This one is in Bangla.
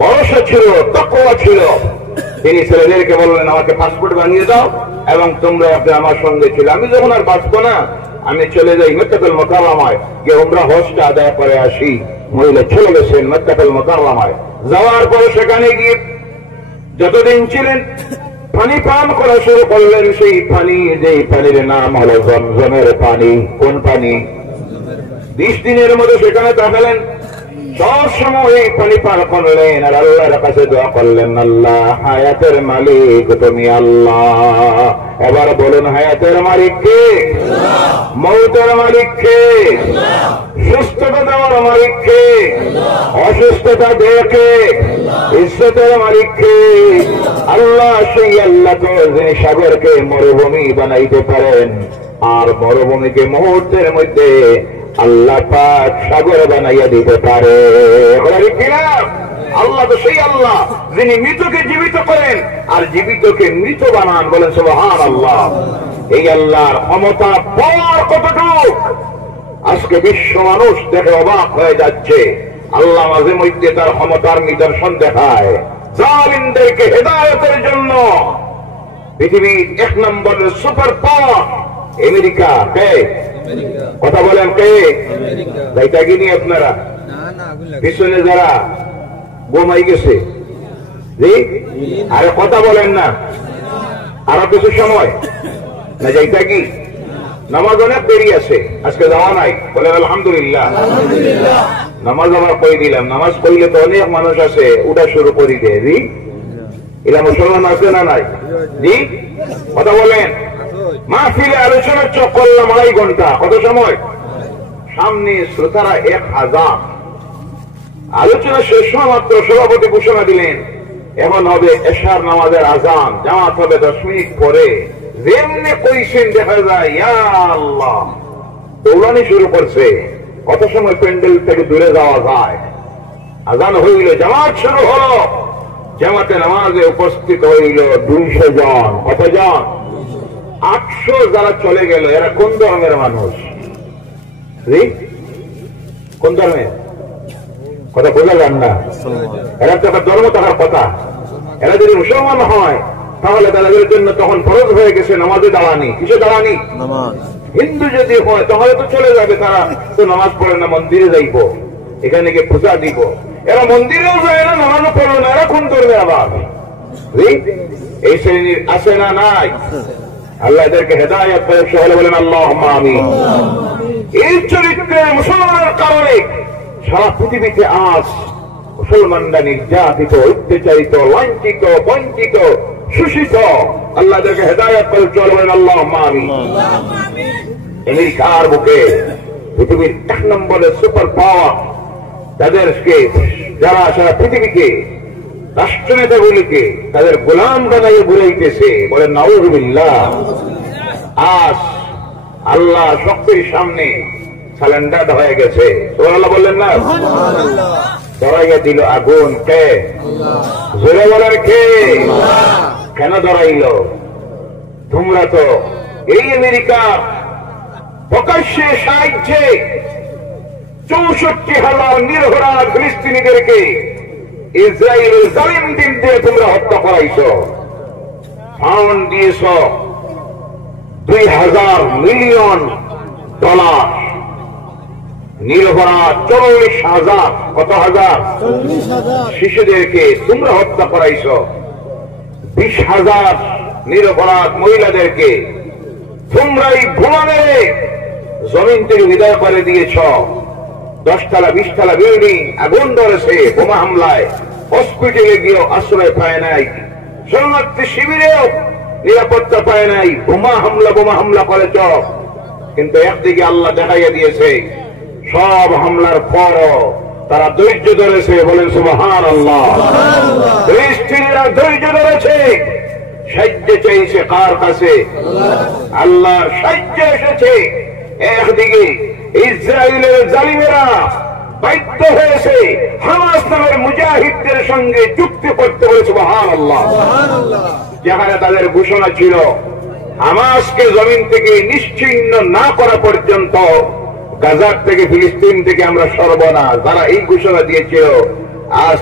ভরসা ছিল, তাকওয়া ছিল। তিনি ছেলেদেরকে বললেন, আমাকে পাসপোর্ট বানিয়ে দাও এবং তোমরা আমার সঙ্গে ছিল। আমি যখন আর বাঁচবো না, আমি চলে যাই মক্কাতুল মুকাররমায়, গিয়ে উমরা হজটা আদায় করে আসি। মহিলা চলে গেছেন মক্কাতুল মুকাররমায়। যাওয়ার পরে সেখানে গিয়ে যতদিন ছিলেন পানি পান করা শুরু করলেন। সেই পানি, যেই পানির নাম হলো জমজমের পানি। কোন পানি? 20 দিনের মধ্যে সেখানে থাকলেন। সব সময় এই পানি পান করলেন আর আল্লাহর কাছে দোয়া করলেন, আল্লাহ হায়াতের মালিক তুমি আল্লাহ। এবার বলুন, হায়াতের মালিক কে? মৌতের মালিক কে? সুস্থতা দেওয়ার মালিক কে? অসুস্থতা দেখে ইজ্জতের মালিক কে? আল্লাহ। সেই আল্লাহ তো যিনি সাগরকে মরুভূমি বানাইতে পারেন আর মরুভূমিকে মুহূর্তের মধ্যে আল্লাহ পাক সাগর বানাইয়া দিতে পারে। আল্লাহ তো সেই আল্লাহ যিনি মৃতকে জীবিত করেন আর জীবিতকে মৃত বানান। বলেন সুবহানাল্লাহ। এই আল্লাহর ক্ষমতা পাওয়ার কতটুকু আজকে বিশ্ব মানুষ দেখে অবাক হয়ে যাচ্ছে। আল্লাহ মাঝে মধ্যে তার ক্ষমতার নিদর্শন দেখায় জালিমদেরকে হেদায়েতের জন্য। পৃথিবীর 1 নম্বরের সুপার পাওয়ার আমেরিকা। কে? কথা বলেন কে? যাইটা কি নিয়ে আপনারা পিছনে যারা বোমাই গেছে? আরে কথা বলেন না। আরো কিছু সময় না যাইটা কি? নামাজ অনেক দেরি আছে, আজকে যাওয়া নাই। বলেন আলহামদুলিল্লাহ। নামাজ আমরা কই দিলাম। নামাজ পড়লে তো অনেক মানুষ আছে উঠা শুরু করে দেয়। জি, এরা মুসলমান আছে না নাই? জি, কথা বলেন। মাহফিলে আলোচনা চক করলাম 2.5 ঘন্টা। কত সময়? সামনে শ্রোতারা 1000। আলোচনা শেষ হওয়া মাত্র সভাপতি ঘোষণা দিলেন, এখন হবে এশার নামাজের আজান, জামাত হবে 10 মিনিট পরে। যেমনি কইছেন দেখা যায় ইয়া আল্লাহ দৌড়ানি শুরু করছে। কত সময় প্যান্ডেল থেকে দূরে যাওয়া যায়? আজান হইল, জামাত শুরু হলো। জামাতে নামাজে উপস্থিত হইল 200 জন। কত জন? 800 যারা চলে গেল এরা কোন ধর্মের মানুষ? কোন ধর্মের? কথা বোঝা যান না। এরা তো একটা ধর্ম থাকার কথা। এরা যদি মুসলমান হয় তাহলে তাদের জন্য তখন ফরজ হয়ে গেছে নামাজে দাঁড়ানি। কিসে দাঁড়ানি? হিন্দু যদি হয় তাহলে তো চলে যাবে, তারা তো নামাজ পড়ে না, মন্দিরে যাইব, এখানে গিয়ে পূজা দিব। এরা মন্দিরেও যায় না, নামাজও পড়ে না। এরা কোন ধর্মে? আবার এই শ্রেণীর আছে না নাই? আল্লাহ এদেরকে হেদায়েত করে। সকলে বলেন আল্লাহুম্মা আমিন। এই চরিত্রে মুসলমানের কারণে সারা পৃথিবীতে আজ মুসলমানরা নির্যাতিত, অত্যাচারিত, লাঞ্ছিত, বঞ্চিত, শোষিত। আল্লাহ এদেরকে হেদায়েত করে। সকলে বলেন আল্লাহুম্মা আমিন। আমেরিকার বুকে পৃথিবীর 1 নম্বরের সুপার পাওয়ার তাদেরকে, যারা সারা পৃথিবীকে রাষ্ট্রনেতাগুলিকে তাদের গোলাম বানাইয়ে ঘুরাইতেছে। বলেন নাউযুবিল্লাহ। আজ আল্লাহ শক্তির সামনে সারেন্ডার হয়ে গেছে। সুবহানাল্লাহ বললেন না? ধরাইয়া দিল আগুন কে? জোরে বলার কে? কেন ধরাইল? তোমরা তো এই আমেরিকা প্রকাশ্যে সাহায্যে 64,000 নিরপরাধ ফিলিস্তিনিদেরকে ইসরায়েলের জালিম দিন দিয়ে তোমরা হত্যা করাইছ। ফাউন্ড দিয়েছ $2,000 মিলিয়ন। নিরপরাধ 40,000, কত হাজার? শিশুদেরকে তোমরা হত্যা করাইছ। 20,000 নিরপরাধ মহিলাদেরকে তোমরা এই বোমা মেরে জমিন থেকে বিদায় করে দিয়েছ। 10 তলা 20 তলা বিল্ডিং আগুন ধরেছে বোমা হামলায়। হসপিটালে গিয়েও আশ্রয় পায় নাই, শরণার্থী শিবিরেও নিরাপত্তা পায় নাই। বোমা হামলা করেছ। কিন্তু একদিকে আল্লাহ দেখাইয়া দিয়েছে সব হামলার পরও তারা ধৈর্য ধরেছে। বলেন সুবহানাল্লাহ। ফিলিস্তিনিরা ধৈর্য ধরেছে। সাহায্য চাইছে কার কাছে? আল্লাহর সাহায্য এসেছে। একদিকে ইসরায়েলের জালিমেরা বাধ্য হয়েছে হামাস নামের মুজাহিদদের সঙ্গে চুক্তি করতে। বলে সুবহানাল্লাহ। যেখানে তাদের ঘোষণা ছিল হামাসকে জমিন থেকে নিশ্চিহ্ন না করা পর্যন্ত গাজার থেকে, ফিলিস্তিন থেকে আমরা সরব না। যারা এই ঘোষণা দিয়েছিল আজ